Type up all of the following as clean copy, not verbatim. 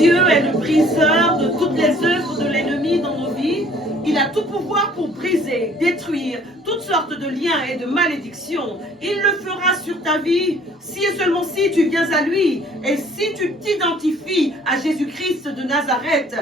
Dieu est le briseur de toutes les œuvres de l'ennemi dans nos vies. Il a tout pouvoir pour briser, détruire toutes sortes de liens et de malédictions. Il le fera sur ta vie si et seulement si tu viens à lui et si tu t'identifies à Jésus-Christ de Nazareth.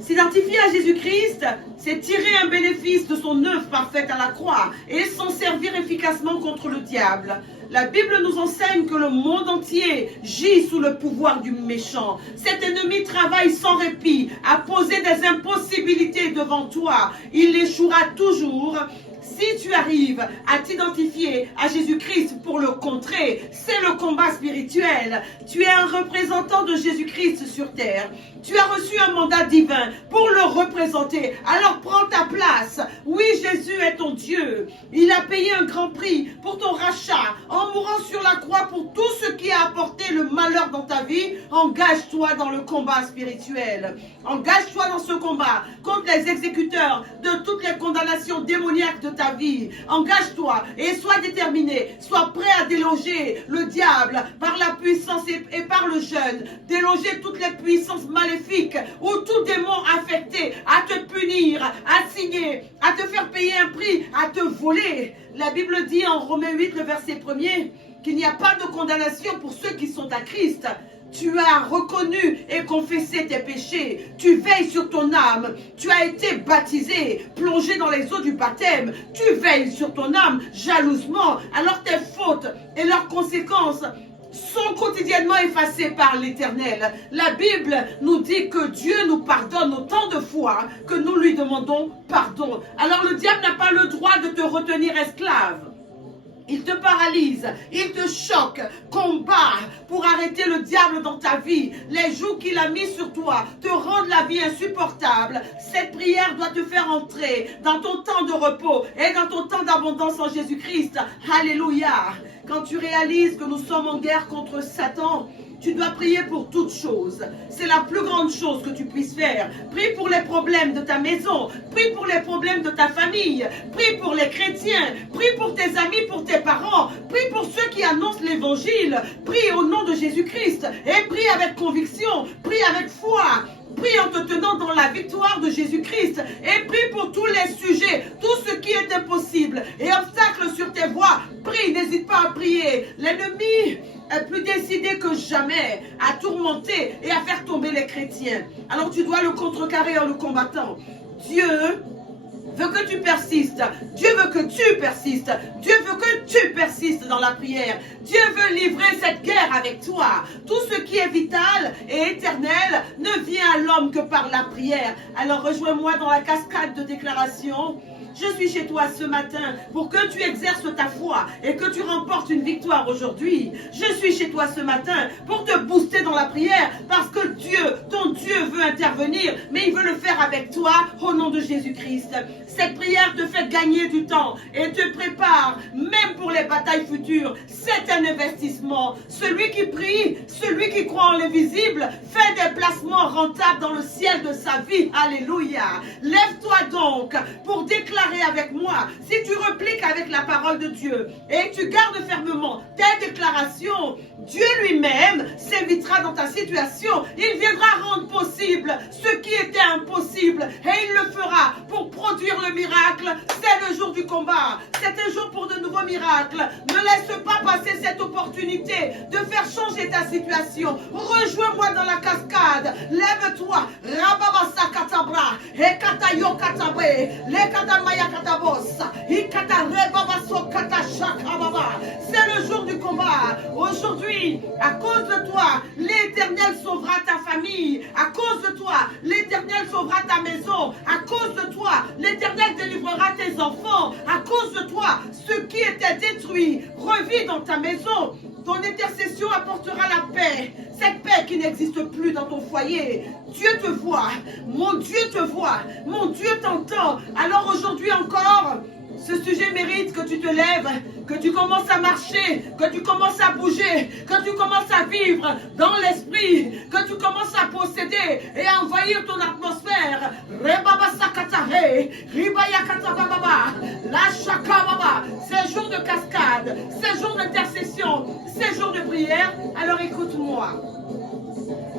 S'identifier à Jésus-Christ, c'est tirer un bénéfice de son œuvre parfaite à la croix et s'en servir efficacement contre le diable. La Bible nous enseigne que le monde entier gît sous le pouvoir du méchant. Cet ennemi travaille sans répit à poser des impossibilités devant toi. Il échouera toujours. Si tu arrives à t'identifier à Jésus-Christ pour le contrer, c'est le combat spirituel. Tu es un représentant de Jésus-Christ sur terre. Tu as reçu un mandat divin pour le représenter. Alors prends ta place. Oui, Jésus est ton Dieu. Il a payé un grand prix pour ton rachat en mourant sur la croix pour tout ce qui a apporté le malheur dans ta vie. Engage-toi dans le combat spirituel. Engage-toi dans ce combat contre les exécuteurs de toutes les condamnations démoniaques de ta vie. Engage-toi et sois déterminé. Sois prêt à déloger le diable par la puissance et par le jeûne. Déloger toutes les puissances maléfiques ou tout démon affecté à te punir, à signer, à te faire payer un prix, à te voler. La Bible dit en Romains 8, le verset 1er, qu'il n'y a pas de condamnation pour ceux qui sont à Christ. Tu as reconnu et confessé tes péchés. Tu veilles sur ton âme. Tu as été baptisé, plongé dans les eaux du baptême. Tu veilles sur ton âme jalousement. Alors tes fautes et leurs conséquences sont quotidiennement effacées par l'Éternel. La Bible nous dit que Dieu nous pardonne autant de fois que nous lui demandons pardon. Alors le diable n'a pas le droit de te retenir esclave. Il te paralyse, il te choque, combat pour arrêter le diable dans ta vie. Les jougs qu'il a mis sur toi te rendent la vie insupportable. Cette prière doit te faire entrer dans ton temps de repos et dans ton temps d'abondance en Jésus-Christ. Alléluia. Quand tu réalises que nous sommes en guerre contre Satan, tu dois prier pour toutes choses. C'est la plus grande chose que tu puisses faire. Prie pour les problèmes de ta maison. Prie pour les problèmes de ta famille. Prie pour les chrétiens. Prie pour tes amis, pour tes parents. Prie pour ceux qui annoncent l'évangile. Prie au nom de Jésus-Christ. Et prie avec conviction. Prie avec foi. Prie en te tenant dans la victoire de Jésus-Christ. Et prie pour tous les sujets, tout ce qui est impossible et obstacle sur tes voies. Prie, n'hésite pas à prier. L'ennemi est plus décidé que jamais à tourmenter et à faire tomber les chrétiens. Alors tu dois le contrecarrer en le combattant. Dieu veut que tu persistes. Dieu veut que tu persistes. Dieu veut que tu persistes dans la prière. Dieu veut livrer cette guerre avec toi. Tout ce qui est vital et éternel ne vient à l'homme que par la prière. Alors rejoins-moi dans la cascade de déclarations. Je suis chez toi ce matin pour que tu exerces ta foi et que tu remportes une victoire aujourd'hui. Je suis chez toi ce matin pour te booster dans la prière parce que Dieu, ton Dieu veut intervenir, mais il veut le faire avec toi au nom de Jésus-Christ. Cette prière te fait gagner du temps et te prépare même pour les batailles futures. C'est un investissement. Celui qui prie, celui qui croit en l'invisible, fait des placements rentables dans le ciel de sa vie. Alléluia. Lève-toi donc pour déclarer avec moi. Si tu repliques avec la parole de Dieu et tu gardes fermement tes déclarations, Dieu lui-même s'invitera dans ta situation. Il viendra rendre possible ce qui était impossible et il le fera pour produire le miracle. C'est le jour du combat. C'est un jour pour de nouveaux miracles. Ne laisse pas passer cette opportunité de faire changer ta situation. Rejoins-moi dans la cascade. Lève-toi. Rababasa katabra. Ekatayo katabre. Lekatamaya katabos. Ikatare babaso katashaka baba. C'est le jour du combat. Aujourd'hui, à cause de toi, l'Éternel sauvera ta famille. À cause de toi, l'Éternel sauvera ta maison. À cause de toi, l'Éternel délivrera tes enfants. À cause de toi, ce qui était détruit revit dans ta maison. Ton intercession apportera la paix. Cette paix qui n'existe plus dans ton foyer. Dieu te voit. Mon Dieu te voit. Mon Dieu t'entend. Alors aujourd'hui encore, ce sujet mérite que tu te lèves, que tu commences à marcher, que tu commences à bouger, que tu commences à vivre dans l'esprit, que tu commences à posséder et à envahir ton atmosphère. Ces jours de cascade, ces jours d'intercession, ces jours de prière. Alors écoute-moi.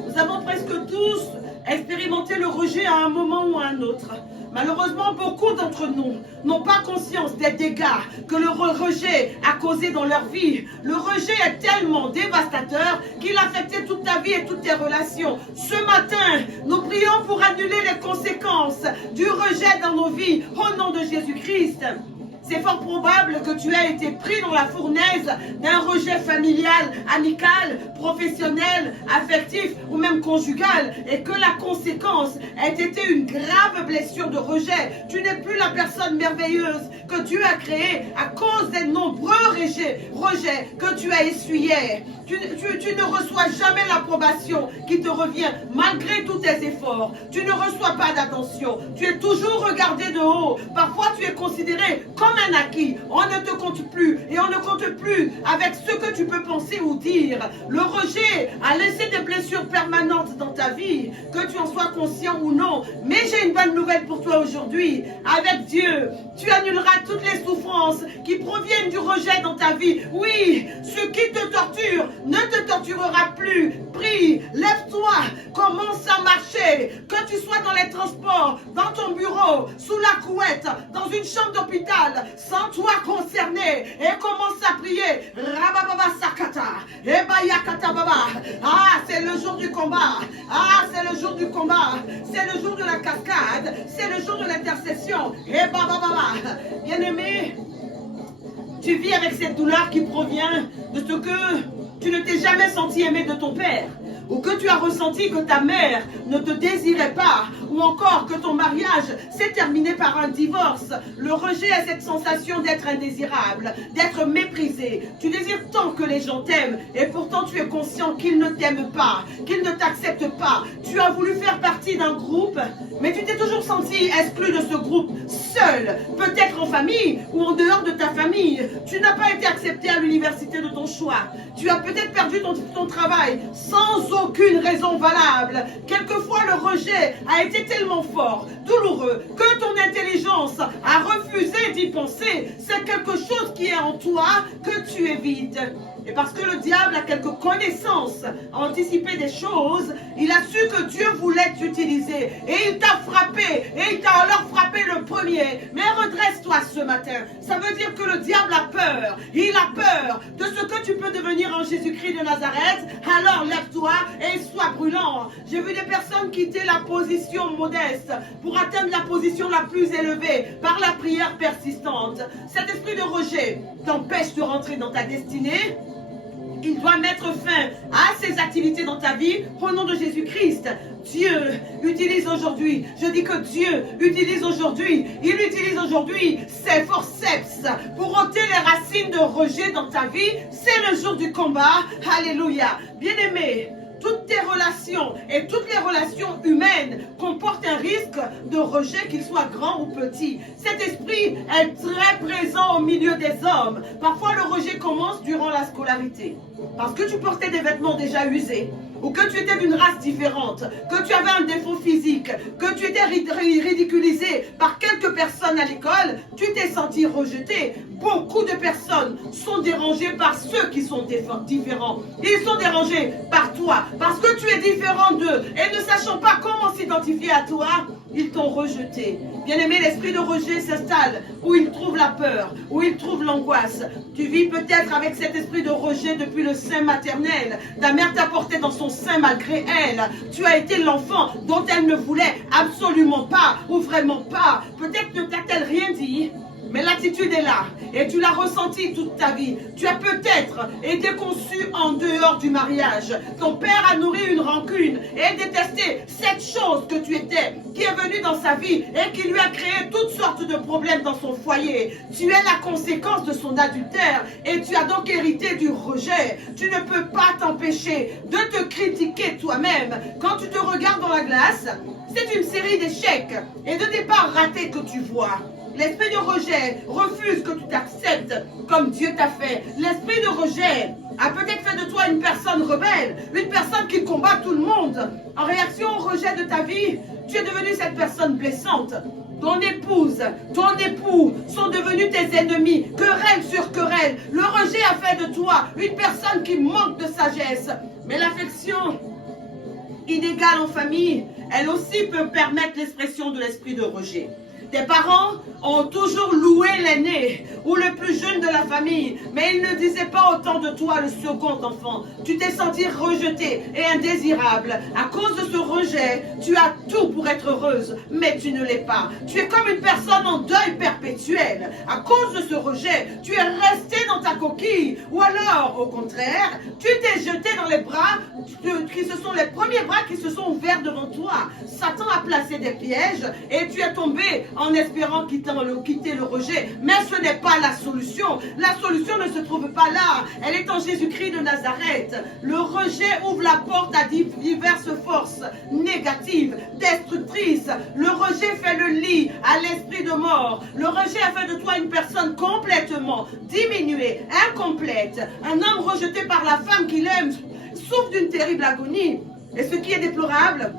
Nous avons presque tous expérimenté le rejet à un moment ou à un autre. Malheureusement, beaucoup d'entre nous n'ont pas conscience des dégâts que le rejet a causés dans leur vie. Le rejet est tellement dévastateur qu'il affectait toute ta vie et toutes tes relations. Ce matin, nous prions pour annuler les conséquences du rejet dans nos vies au nom de Jésus-Christ. C'est fort probable que tu aies été pris dans la fournaise d'un rejet familial, amical, professionnel, affectif ou même conjugal et que la conséquence ait été une grave blessure de rejet. Tu n'es plus la personne merveilleuse que Dieu a créée à cause des nombreux rejets que tu as essuyés. Tu ne reçois jamais l'approbation qui te revient malgré tous tes efforts. Tu ne reçois pas d'attention. Tu es toujours regardé de haut. Parfois, tu es considéré comme un acquis. On ne te compte plus et on ne compte plus avec ce que tu peux penser ou dire. Le rejet a laissé des blessures permanentes dans ta vie, que tu en sois conscient ou non. Mais j'ai une bonne nouvelle pour toi aujourd'hui. Avec Dieu, tu annuleras toutes les souffrances qui proviennent du rejet dans ta vie. Oui, ce qui te torture ne te torturera plus. Prie, lève-toi, commence à marcher. Que tu sois dans les transports, dans ton bureau, sous la couette, dans une chambre d'hôpital, sens-toi concerné et commence à prier. Rabababa sakata, ebayakata baba. Ah, c'est le jour du combat. Ah, c'est le jour du combat. C'est le jour de la cascade. C'est le jour de l'intercession. Ebababa. Bien-aimé, tu vis avec cette douleur qui provient de ce que tu ne t'es jamais senti aimé de ton père, ou que tu as ressenti que ta mère ne te désirait pas, ou encore que ton mariage s'est terminé par un divorce. Le rejet est cette sensation d'être indésirable, d'être méprisé. Tu désires tant que les gens t'aiment, et pourtant tu es conscient qu'ils ne t'aiment pas, qu'ils ne t'acceptent pas. Tu as voulu faire partie d'un groupe, mais tu t'es toujours senti exclu de ce groupe, seul, peut-être en famille ou en dehors de ta famille. Tu n'as pas été accepté à l'université de ton choix. Tu as peut-être perdu ton travail sans aucune raison valable. Quelquefois, le rejet a été tellement fort, douloureux, que ton intelligence a refusé d'y penser. C'est quelque chose qui est en toi que tu évites. Et parce que le diable a quelques connaissances, a anticipé des choses, il a su que Dieu voulait t'utiliser. Et il t'a frappé. Et il t'a alors frappé le premier. Mais redresse-toi ce matin. Ça veut dire que le diable a peur. Il a peur de ce que tu peux devenir en Jésus-Christ de Nazareth. Alors lève-toi et sois brûlant. J'ai vu des personnes quitter la position modeste pour atteindre la position la plus élevée par la prière persistante. Cet esprit de rejet t'empêche de rentrer dans ta destinée. Il doit mettre fin à ces activités dans ta vie au nom de Jésus-Christ. Dieu utilise aujourd'hui, je dis que Dieu utilise aujourd'hui, il utilise aujourd'hui ses forceps pour ôter les racines de rejet dans ta vie. C'est le jour du combat. Alléluia. Bien-aimé, toutes tes relations et toutes les relations humaines comportent un risque de rejet, qu'il soit grand ou petit. Cet esprit est très présent au milieu des hommes. Parfois, le rejet commence durant la scolarité. Parce que tu portais des vêtements déjà usés, ou que tu étais d'une race différente, que tu avais un défaut physique, que tu étais ridiculisé par quelques personnes à l'école, tu t'es senti rejeté. Beaucoup de personnes sont dérangées par ceux qui sont différents. Ils sont dérangés par toi, parce que tu es différent d'eux. Et ne sachant pas comment s'identifier à toi, ils t'ont rejeté. Bien-aimé, l'esprit de rejet s'installe où il trouve la peur, où il trouve l'angoisse. Tu vis peut-être avec cet esprit de rejet depuis le sein maternel. Ta mère t'a porté dans son sein malgré elle. Tu as été l'enfant dont elle ne voulait absolument pas ou vraiment pas. Peut-être ne t'a-t-elle rien dit, mais l'attitude est là et tu l'as ressenti toute ta vie. Tu as peut-être été conçu en dehors du mariage. Ton père a nourri une rancune et détesté cette chose que tu étais, qui est venue dans sa vie et qui lui a créé toutes sortes de problèmes dans son foyer. Tu es la conséquence de son adultère et tu as donc hérité du rejet. Tu ne peux pas t'empêcher de te critiquer toi-même. Quand tu te regardes dans la glace, c'est une série d'échecs et de départs ratés que tu vois. L'esprit de rejet refuse que tu t'acceptes comme Dieu t'a fait. L'esprit de rejet a peut-être fait de toi une personne rebelle, une personne qui combat tout le monde. En réaction au rejet de ta vie, tu es devenu cette personne blessante. Ton épouse, ton époux sont devenus tes ennemis, querelle sur querelle. Le rejet a fait de toi une personne qui manque de sagesse. Mais l'affection inégale en famille, elle aussi peut permettre l'expression de l'esprit de rejet. Tes parents ont toujours loué l'aîné ou le plus jeune de la famille, mais ils ne disaient pas autant de toi, le second enfant. Tu t'es senti rejeté et indésirable. À cause de ce rejet, tu as tout pour être heureuse, mais tu ne l'es pas. Tu es comme une personne en deuil perpétuel. À cause de ce rejet, tu es resté dans ta coquille. Ou alors, au contraire, tu t'es jeté dans les bras qui ce sont les premiers bras qui se sont ouverts devant toi. Satan a placé des pièges et tu es tombé en espérant quitter le rejet. Mais ce n'est pas la solution. La solution ne se trouve pas là. Elle est en Jésus-Christ de Nazareth. Le rejet ouvre la porte à diverses forces négatives, destructrices. Le rejet fait le lit à l'esprit de mort. Le rejet a fait de toi une personne complètement diminuée, incomplète. Un homme rejeté par la femme qu'il aime souffre d'une terrible agonie. Et ce qui est déplorable,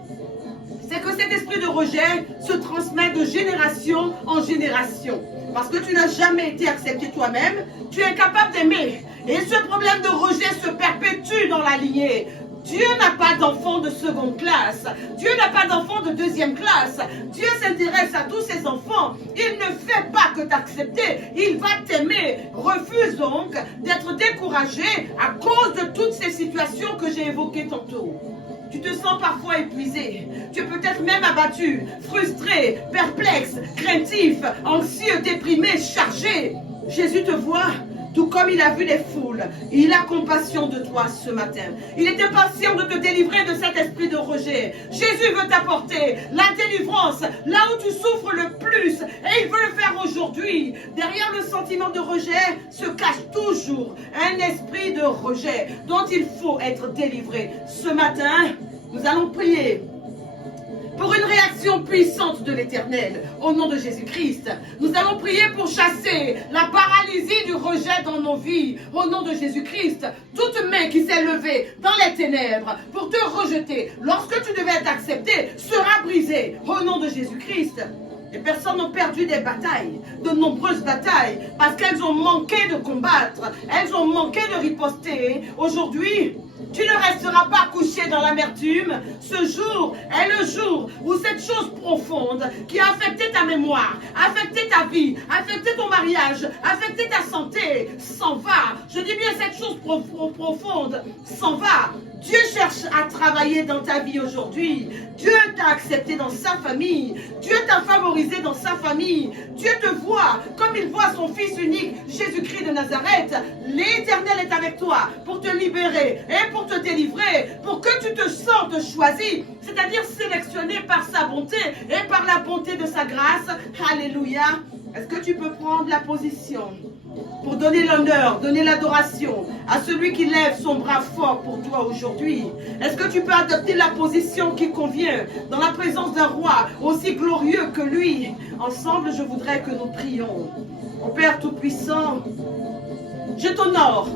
c'est que cet esprit de rejet se transmet de génération en génération. Parce que tu n'as jamais été accepté toi-même, tu es incapable d'aimer. Et ce problème de rejet se perpétue dans la lignée. Dieu n'a pas d'enfant de seconde classe. Dieu n'a pas d'enfant de deuxième classe. Dieu s'intéresse à tous ses enfants. Il ne fait pas que t'accepter. Il va t'aimer. Refuse donc d'être découragé à cause de toutes ces situations que j'ai évoquées tantôt. Tu te sens parfois épuisé. Tu es peut-être même abattu, frustré, perplexe, craintif, anxieux, déprimé, chargé. Jésus te voit. Tout comme il a vu les foules, il a compassion de toi ce matin. Il est impatient de te délivrer de cet esprit de rejet. Jésus veut t'apporter la délivrance là où tu souffres le plus. Et il veut le faire aujourd'hui. Derrière le sentiment de rejet se cache toujours un esprit de rejet dont il faut être délivré. Ce matin, nous allons prier pour une réaction puissante de l'Éternel, au nom de Jésus-Christ. Nous allons prier pour chasser la paralysie du rejet dans nos vies, au nom de Jésus-Christ. Toute main qui s'est levée dans les ténèbres pour te rejeter, lorsque tu devais être accepté, sera brisée, au nom de Jésus-Christ. Les personnes ont perdu des batailles, de nombreuses batailles, parce qu'elles ont manqué de combattre, elles ont manqué de riposter. Aujourd'hui, tu ne resteras pas couché dans l'amertume. Ce jour est le jour où cette chose profonde qui a affecté ta mémoire, affecté ta vie, affecté ton mariage, affecté ta santé, s'en va. Je dis bien cette chose profonde s'en va. Dieu cherche à travailler dans ta vie aujourd'hui. Dieu t'a accepté dans sa famille. Dieu t'a favorisé dans sa famille. Dieu te voit comme il voit son Fils unique, Jésus-Christ de Nazareth. L'Éternel est avec toi pour te libérer et pour te délivrer, pour que tu te sentes choisi, c'est-à-dire sélectionné par sa bonté et par la bonté de sa grâce. Alléluia. Est-ce que tu peux prendre la position pour donner l'honneur, donner l'adoration à celui qui lève son bras fort pour toi aujourd'hui? Est-ce que tu peux adopter la position qui convient dans la présence d'un roi aussi glorieux que lui? Ensemble, je voudrais que nous prions. Ô Père Tout-Puissant, je t'honore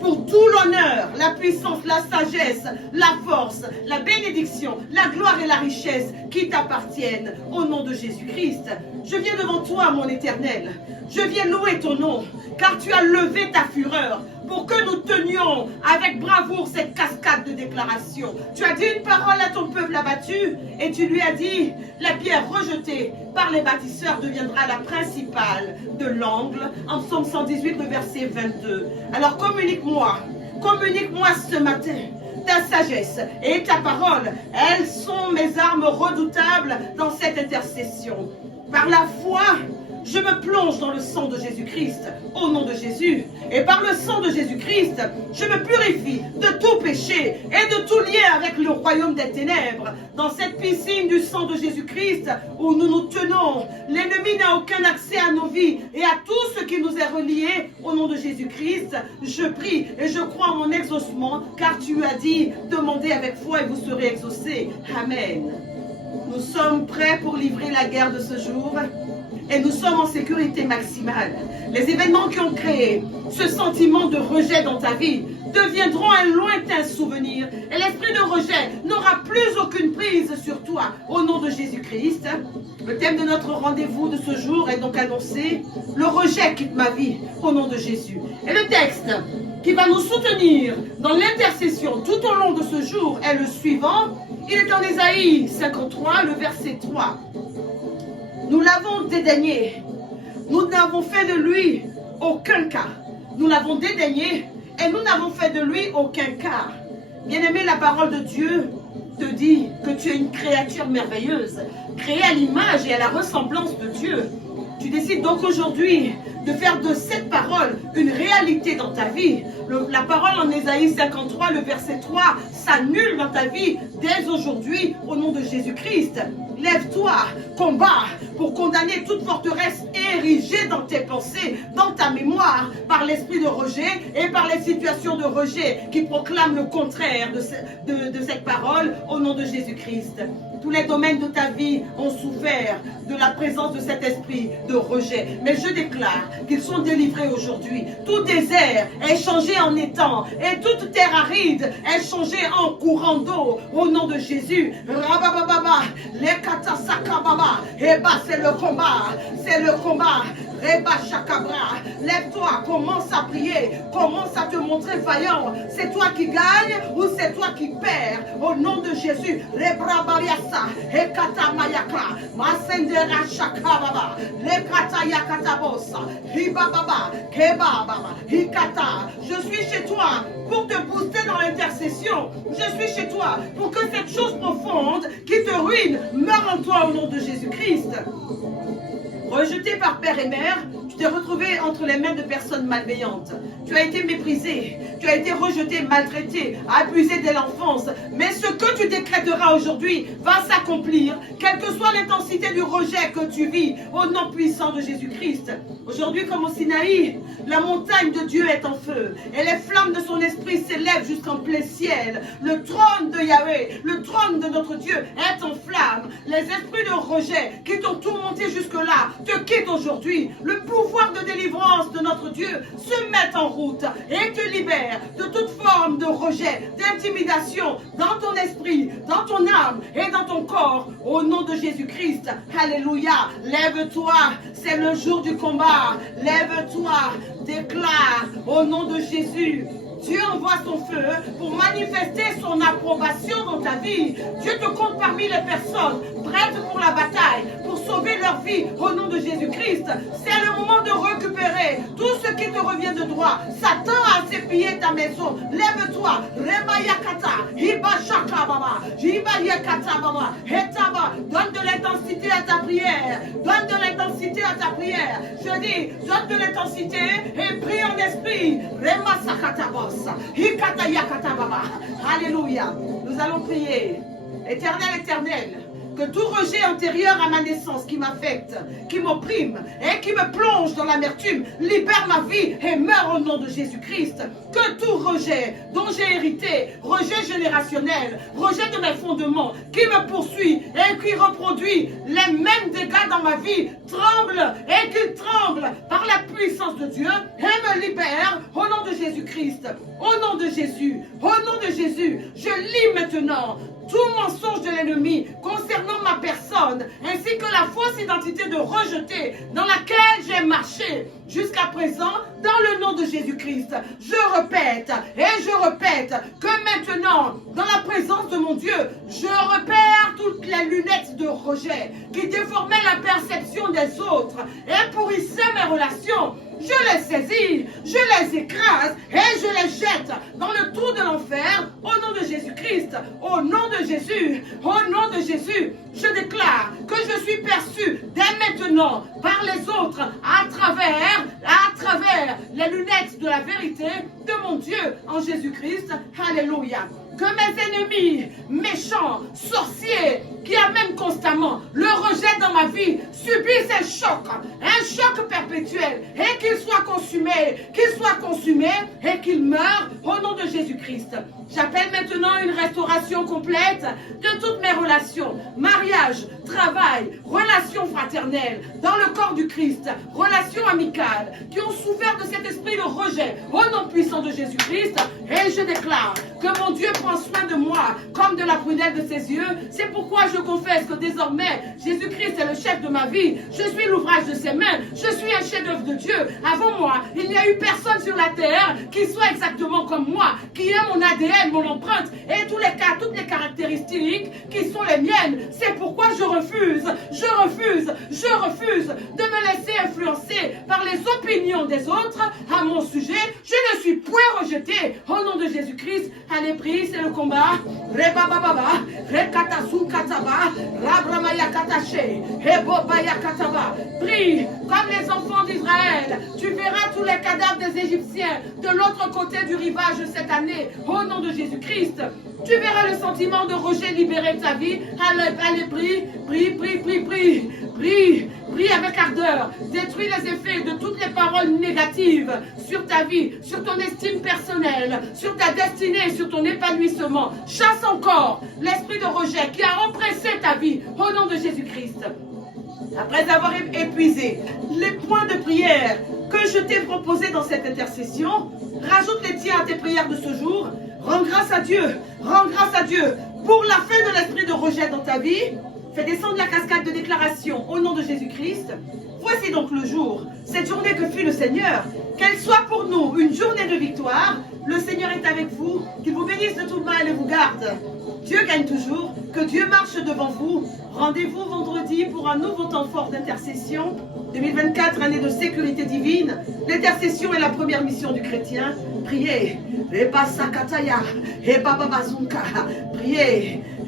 pour tout l'honneur, la puissance, la sagesse, la force, la bénédiction, la gloire et la richesse qui t'appartiennent au nom de Jésus-Christ. Je viens devant toi, mon Éternel. Je viens louer ton nom, car tu as levé ta fureur pour que nous tenions avec bravoure cette cascade de déclarations. Tu as dit une parole à ton peuple abattu et tu lui as dit, la pierre rejetée par les bâtisseurs deviendra la principale de l'angle, en Psaume 118, le verset 22. Alors communique-moi ce matin ta sagesse et ta parole. Elles sont mes armes redoutables dans cette intercession. Par la foi, je me plonge dans le sang de Jésus-Christ, au nom de Jésus. Et par le sang de Jésus-Christ, je me purifie de tout péché et de tout lien avec le royaume des ténèbres. Dans cette piscine du sang de Jésus-Christ, où nous nous tenons, l'ennemi n'a aucun accès à nos vies et à tout ce qui nous est relié. Au nom de Jésus-Christ, je prie et je crois en mon exaucement, car tu as dit, demandez avec foi et vous serez exaucés. Amen. Nous sommes prêts pour livrer la guerre de ce jour. et nous sommes en sécurité maximale. Les événements qui ont créé ce sentiment de rejet dans ta vie deviendront un lointain souvenir et l'esprit de rejet n'aura plus aucune prise sur toi au nom de Jésus-Christ. Le thème de notre rendez-vous de ce jour est donc annoncé: le rejet quitte ma vie au nom de Jésus. Et le texte qui va nous soutenir dans l'intercession tout au long de ce jour est le suivant. Il est en Ésaïe 53, le verset 3. Nous l'avons dédaigné, nous n'avons fait de lui aucun cas. Nous l'avons dédaigné et nous n'avons fait de lui aucun cas. Bien-aimé, la parole de Dieu te dit que tu es une créature merveilleuse, créée à l'image et à la ressemblance de Dieu. Tu décides donc aujourd'hui de faire de cette parole une réalité dans ta vie. La parole en Ésaïe 53, le verset 3, s'annule dans ta vie dès aujourd'hui au nom de Jésus-Christ. Lève-toi, combat pour condamner toute forteresse érigée dans tes pensées, dans ta mémoire, par l'esprit de rejet et par les situations de rejet qui proclament le contraire de cette parole au nom de Jésus-Christ. Tous les domaines de ta vie ont souffert de la présence de cet esprit de rejet. Mais je déclare qu'ils sont délivrés aujourd'hui. Tout désert est changé en étang et toute terre aride est changée en courant d'eau au nom de Jésus. Rabababa, lekatasakababa. C'est le combat, c'est le combat. Reba Chakabra, lève-toi, commence à prier, commence à te montrer vaillant. C'est toi qui gagne ou c'est toi qui perds au nom de Jésus. Rebra Bariasa, Hekata Mayaka, Masendera Chakababa, Lekata Yakatabosa, Hibababa, Kebababa, Hikata. Je suis chez toi pour te booster dans l'intercession. Je suis chez toi pour que cette chose profonde qui te ruine meure en toi au nom de Jésus-Christ. Rejeté par père et mère, tu t'es retrouvé entre les mains de personnes malveillantes. Tu as été méprisé, tu as été rejeté, maltraité, abusé dès l'enfance. Mais ce que tu décréteras aujourd'hui va s'accomplir, quelle que soit l'intensité du rejet que tu vis, au nom puissant de Jésus-Christ. Aujourd'hui, comme au Sinaï, la montagne de Dieu est en feu et les flammes de son esprit s'élèvent jusqu'en plein ciel. Le trône de Yahweh, le trône de notre Dieu est en flamme. Les esprits de rejet qui t'ont tourmenté jusque-là te quittent aujourd'hui. Le pouvoir de délivrance de notre Dieu se met en route et te libère de toute forme de rejet, d'intimidation dans ton esprit, dans ton âme et dans ton corps. Au nom de Jésus-Christ, alléluia. Lève-toi, c'est le jour du combat. Lève-toi, déclare au nom de Jésus. Dieu envoie son feu pour manifester son approbation dans ta vie. Dieu te compte parmi les personnes prêtes pour la bataille, pour sauver leur vie au nom de Jésus-Christ. C'est le moment de récupérer tout ce qui te revient de droit. Satan a séparé ta maison. Lève-toi. Remayakata, Hibashaka Baba, Hibayakata Baba, Hetaba. Donne de l'intensité à ta prière. Donne de l'intensité à ta prière. Je dis, donne de l'intensité et prie en esprit. Remasakata Baba. Alléluia. Nous allons prier. Éternel, éternel, que tout rejet antérieur à ma naissance qui m'affecte, qui m'opprime et qui me plonge dans l'amertume, libère ma vie et meurt au nom de Jésus-Christ. Que tout rejet dont j'ai hérité, rejet générationnel, rejet de mes fondements, qui me poursuit et qui reproduit les mêmes dégâts dans ma vie, tremble et qu'il tremble par la puissance de Dieu et me libère au nom de Jésus-Christ. Au nom de Jésus, au nom de Jésus, je lis maintenant tout mensonge de l'ennemi concernant ma personne, ainsi que la fausse identité de rejeté dans laquelle j'ai marché jusqu'à présent, dans le nom de Jésus-Christ. Je répète et je répète que maintenant, dans la présence de mon Dieu, je repère toutes les lunettes de rejet qui déformaient la perception des autres et pourrissaient mes relations. Je les saisis, je les écrase et je les jette dans le trou de l'enfer au nom de Jésus-Christ. Au nom de Jésus, au nom de Jésus, je déclare que je suis perçu dès maintenant par les autres à travers les lunettes de la vérité de mon Dieu en Jésus-Christ. Alléluia. Que mes ennemis, méchants, sorciers, qui amènent constamment le rejet dans ma vie, subissent un choc perpétuel, et qu'ils soient consumés et qu'ils meurent au nom de Jésus-Christ. J'appelle maintenant une restauration complète de toutes mes relations, mariage, travail, relations fraternelles, dans le corps du Christ, relations amicales, qui ont souffert de cet esprit de rejet, au nom puissant de Jésus-Christ, et je déclare que mon Dieu prend soin de moi comme de la prunelle de ses yeux. C'est pourquoi je confesse que désormais, Jésus-Christ est le chef de ma vie, je suis l'ouvrage de ses mains, je suis un chef-d'œuvre de Dieu. Avant moi, il n'y a eu personne sur la terre qui soit exactement comme moi, qui ait mon ADN, mon empreinte, et tous les cas, toutes les caractéristiques qui sont les miennes. C'est pourquoi je refuse de me laisser influencer par les opinions des autres à mon sujet. Je ne suis point rejeté au nom de Jésus-Christ. Allez, prie, c'est le combat. Rebababa, rekatasu kataba, rabramaya katache, hebobaya kataba. Prie comme les enfants d'Israël. Tu verras tous les cadavres des Égyptiens de l'autre côté du rivage cette année au nom de Jésus-Christ. Tu verras le sentiment de rejet libérer ta vie. Allez, prie avec ardeur. Détruis les effets de toutes les paroles négatives sur ta vie, sur ton estime personnelle, sur ta destinée, sur ton épanouissement. Chasse encore l'esprit de rejet qui a oppressé ta vie au nom de Jésus-Christ. Après avoir épuisé les points de prière que je t'ai proposés dans cette intercession, rajoute les tiens à tes prières de ce jour. Rends grâce à Dieu pour la fin de l'esprit de rejet dans ta vie. Fais descendre la cascade de déclaration au nom de Jésus-Christ. Voici donc le jour, cette journée que fit le Seigneur, qu'elle soit pour nous une journée de victoire. Le Seigneur est avec vous, qu'il vous bénisse de tout mal et vous garde. Dieu gagne toujours, que Dieu marche devant vous. Rendez-vous vendredi pour un nouveau temps fort d'intercession. 2024, année de sécurité divine. L'intercession est la première mission du chrétien. Priez. Priez.